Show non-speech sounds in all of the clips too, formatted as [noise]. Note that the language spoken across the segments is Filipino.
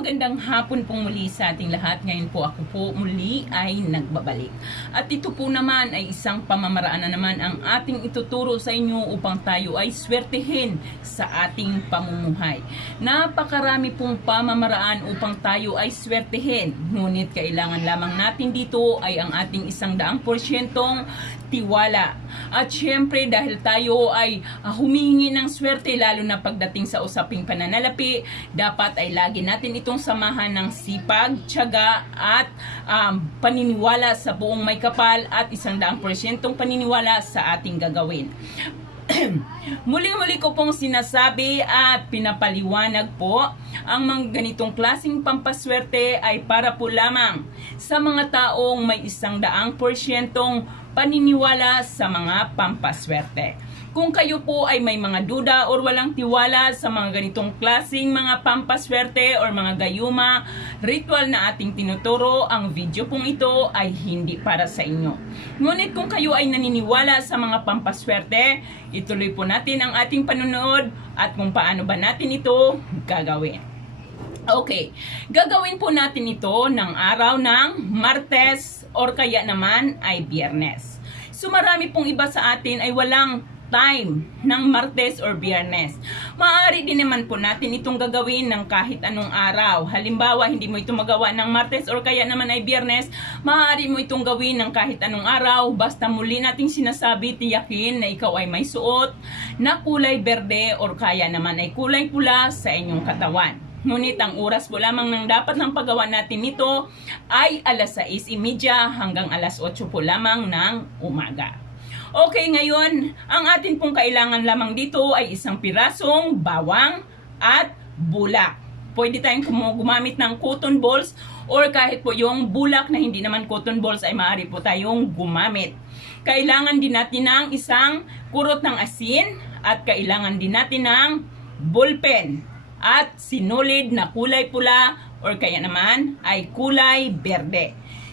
Magandang hapon pong muli sa ating lahat. Ngayon po ako po muli ay nagbabalik. At ito po naman ay isang pamamaraan na naman ang ating ituturo sa inyo upang tayo ay swertehin sa ating pamumuhay. Napakarami pong pamamaraan upang tayo ay swertehin. Ngunit kailangan lamang natin dito ay ang ating isang daang porsyentong tiwala. At syempre dahil tayo ay ah, humihingi ng swerte lalo na pagdating sa usaping pananalapi, dapat ay lagi natin itong samahan ng sipag, tiyaga at um, paniniwala sa buong may kapal at isang daang porsyentong paniniwala sa ating gagawin. [clears throat] Muli-muli ko pong sinasabi at pinapaliwanag po ang mga ganitong klasing pampaswerte ay para po lamang sa mga taong may isang daang porsyentong paniniwala sa mga pampaswerte. Kung kayo po ay may mga duda or walang tiwala sa mga ganitong klasing mga pampaswerte or mga gayuma, ritual na ating tinuturo, ang video pong ito ay hindi para sa inyo. Ngunit kung kayo ay naniniwala sa mga pampaswerte, ituloy po natin ang ating panunood at kung paano ba natin ito gagawin. Okay, gagawin po natin ito ng araw ng Martes or kaya naman ay Biyernes. So marami pong iba sa atin ay walang time ng Martes or Biyernes. Maaari din naman po natin itong gagawin ng kahit anong araw. Halimbawa, hindi mo ito magawa ng Martes or kaya naman ay Biyernes, maaari mo itong gawin ng kahit anong araw. Basta muli nating sinasabi, tiyakin na ikaw ay may suot na kulay berde or kaya naman ay kulay pula sa inyong katawan. Ngunit ang oras po lamang ng dapat ng paggawa natin nito ay alas 6.30 hanggang alas 8 po lamang ng umaga. Okay, ngayon, ang atin pong kailangan lamang dito ay isang pirasong bawang at bulak. Pwede tayong gumamit ng cotton balls or kahit po yung bulak na hindi naman cotton balls ay maaari po tayong gumamit. Kailangan din natin ng isang kurot ng asin at kailangan din natin ng ballpen at sinulid na kulay pula or kaya naman ay kulay berde.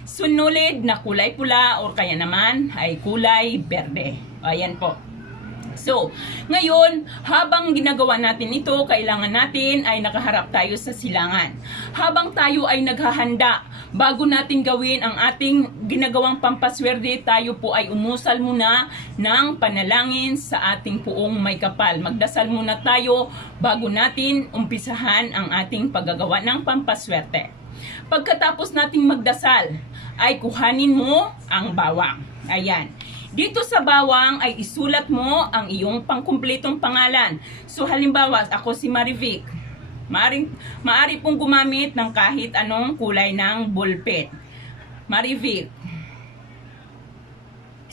Sunulid na kulay pula or kaya naman ay kulay berde. Ayan po. So, ngayon, habang ginagawa natin ito, kailangan natin ay nakaharap tayo sa silangan. Habang tayo ay naghahanda, bago natin gawin ang ating ginagawang pampaswerte, tayo po ay umusal muna ng panalangin sa ating puong may kapal. Magdasal muna tayo bago natin umpisahan ang ating paggagawa ng pampaswerte. Pagkatapos nating magdasal, ay kuhanin mo ang bawang. Ayan. Dito sa bawang ay isulat mo ang iyong pangkumpletong pangalan. So halimbawa, ako si Marivic. Maari, maari pong gumamit ng kahit anong kulay ng ballpen. Marivic.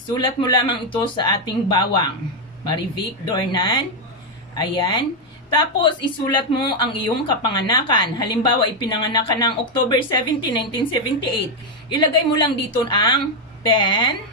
Sulat mo lamang ito sa ating bawang. Marivic Dornan. Ayan. Tapos, isulat mo ang iyong kapanganakan. Halimbawa, ipinanganak ka ng October 17, 1978. Ilagay mo lang dito ang 10,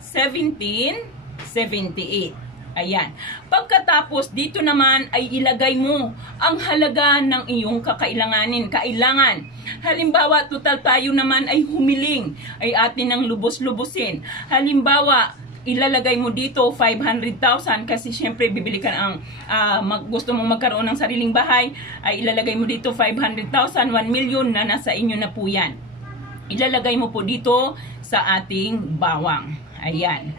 17, 78. Ayan. Pagkatapos, dito naman ay ilagay mo ang halaga ng iyong kakailanganin. Kailangan. Halimbawa, total tayo naman ay humiling. Ay atin ang lubos-lubusin. Halimbawa, ilalagay mo dito 500,000 kasi syempre bibili ka ang ah, mag, gusto mong magkaroon ng sariling bahay ay ilalagay mo dito 500,000 1 million na nasa inyo na po yan. Ilalagay mo po dito sa ating bawang. Ayan.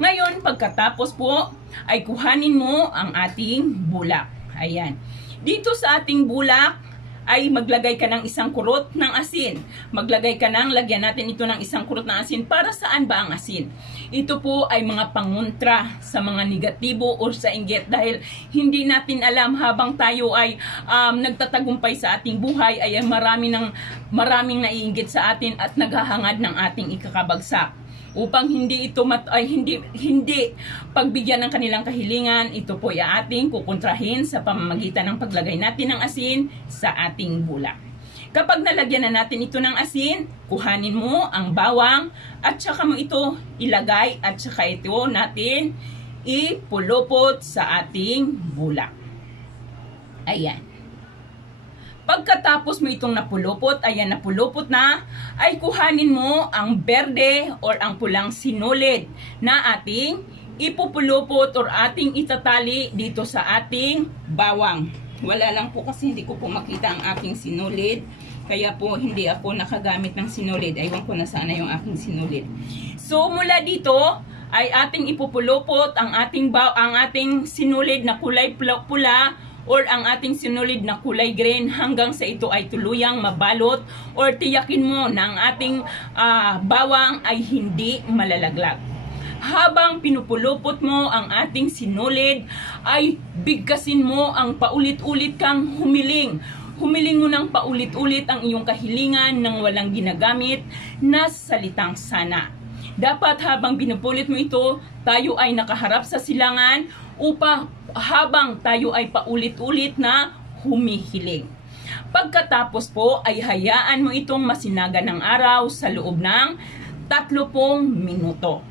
Ngayon pagkatapos po ay kuhanin mo ang ating bulak. Ayan. Dito sa ating bulak ay maglagay ka ng isang kurot ng asin. Maglagay ka ng, lagyan natin ito ng isang kurot ng asin. Para saan ba ang asin? Ito po ay mga panguntra sa mga negatibo o sa inggit dahil hindi natin alam habang tayo ay um, nagtatagumpay sa ating buhay ay marami ng, maraming naiinggit sa atin at naghahangad ng ating ikakabagsak upang hindi ito mat ay hindi hindi pagbigyan ng kanilang kahilingan ito po ay ating kukontrahin sa pamamagitan ng paglagay natin ng asin sa ating bulak Kapag nalagyan na natin ito ng asin, kuhanin mo ang bawang at saka mo ito ilagay at saka ito natin ipulupot sa ating bulak. Ayan. Pagkatapos mo itong napulupot, ayan napulupot na, ay kuhanin mo ang berde or ang pulang sinulid na ating ipupulupot or ating itatali dito sa ating bawang. Wala lang po kasi hindi ko po makita ang aking sinulid. Kaya po hindi ako nakagamit ng sinulid. Aywan ko na sana yung aking sinulid. So mula dito ay ating ipupulupot ang ating ang ating sinulid na kulay pula or ang ating sinulid na kulay green hanggang sa ito ay tuluyang mabalot or tiyakin mo na ang ating ah, bawang ay hindi malalaglag habang pinupulupot mo ang ating sinulid, ay bigkasin mo ang paulit-ulit kang humiling. Humiling mo ng paulit-ulit ang iyong kahilingan ng walang ginagamit na salitang sana. Dapat habang binupulit mo ito, tayo ay nakaharap sa silangan upang habang tayo ay paulit-ulit na humihiling. Pagkatapos po ay hayaan mo itong masinaga ng araw sa loob ng 30 minuto.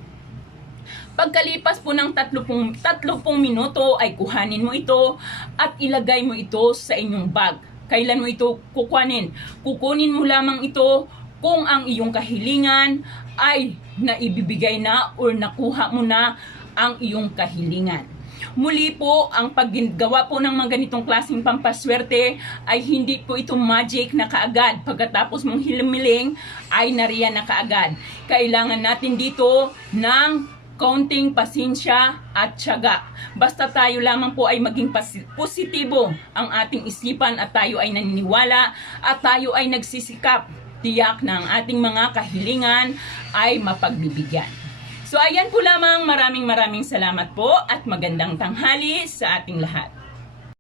Pagkalipas po ng 30, 30 minuto ay kuhanin mo ito at ilagay mo ito sa inyong bag. Kailan mo ito kukunin? Kukunin mo lamang ito kung ang iyong kahilingan ay naibibigay na or nakuha mo na ang iyong kahilingan. Muli po, ang paggawa po ng mga ganitong klaseng pampaswerte ay hindi po ito magic na kaagad. Pagkatapos mong hilimiling ay nariyan na kaagad. Kailangan natin dito ng kaunting pasensya at tiyaga. Basta tayo lamang po ay maging positibo ang ating isipan at tayo ay naniniwala at tayo ay nagsisikap tiyak na ang ating mga kahilingan ay mapagbibigyan. So ayan po lamang maraming maraming salamat po at magandang tanghali sa ating lahat.